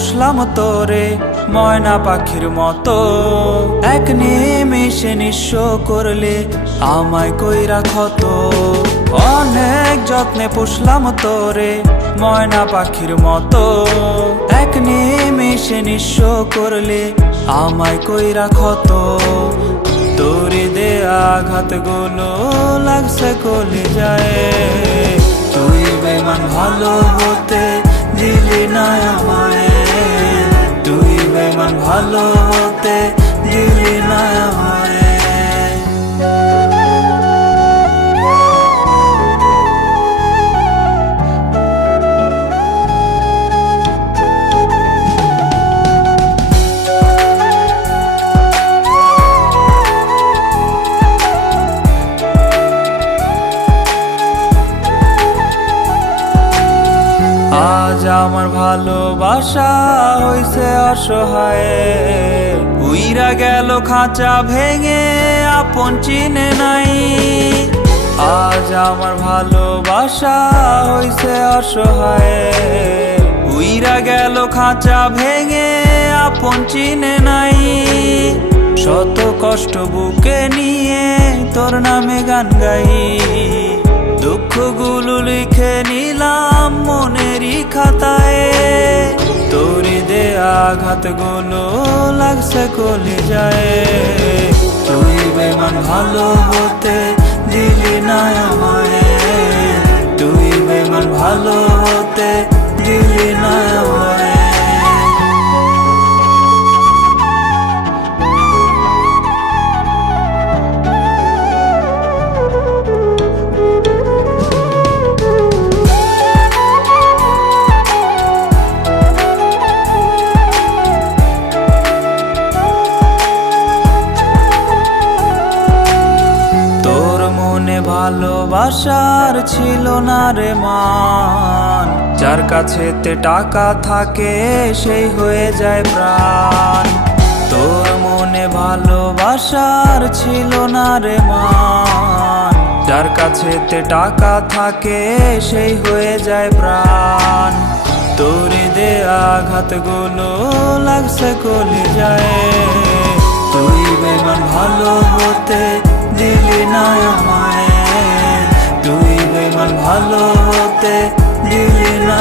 পুষলাম তোরে ময়না পাখির মতো, এক নিমেষে নিঃস্ব করলে আমায় কইরা ক্ষত। অনেক যত্নে পুষলাম তোরে ময়না পাখির মতো, এক নিমেষে নিঃস্ব করলে আমায় কইরা ক্ষত। তোরে দেয়া আঘাত গুলো লাগছে কলিজায়, তুই বেমান ভালো হতে দিলি না আমায়, তুই বেমান ভালো হতে দিলি না আমায়। আজ আমার ভালোবাসা হইছে অসহায়, উইরা গেল খাঁচা ভেঙে আপন চিনে নাই। আজ আমার ভালোবাসা হইছে অসহায়, উইরা গেল খাঁচা ভেঙে আপন চিনে নাই। শত কষ্ট বুকে নিয়ে তোর নামে গান গাই, দুঃখগুলো লিখে নিলাম মনেরই খাতায়। তোরে দেয়া আঘাত গুলো লাগছে কলিজায়, তুই বেমান ভালো হতে দিলি না আমায়, তুই বেমান ভালো হতে দিলি না আমায়। ভালোবাসার ছিল না রে মান, যার কাছেতে টাকা থাকে সেই হয়ে যায় প্রাণ। তোর মনে ভালোবাসার ছিল না রে মান, যার কাছেতে টাকা থাকে সেই হয়ে যায় প্রাণ। তোরে দেয়া আঘাত গুলো লাগছে কলিজায়, তুই বেমান ভালো হতে দিলি না আমায়, তুই বেমান ভালো হতে দিলি না।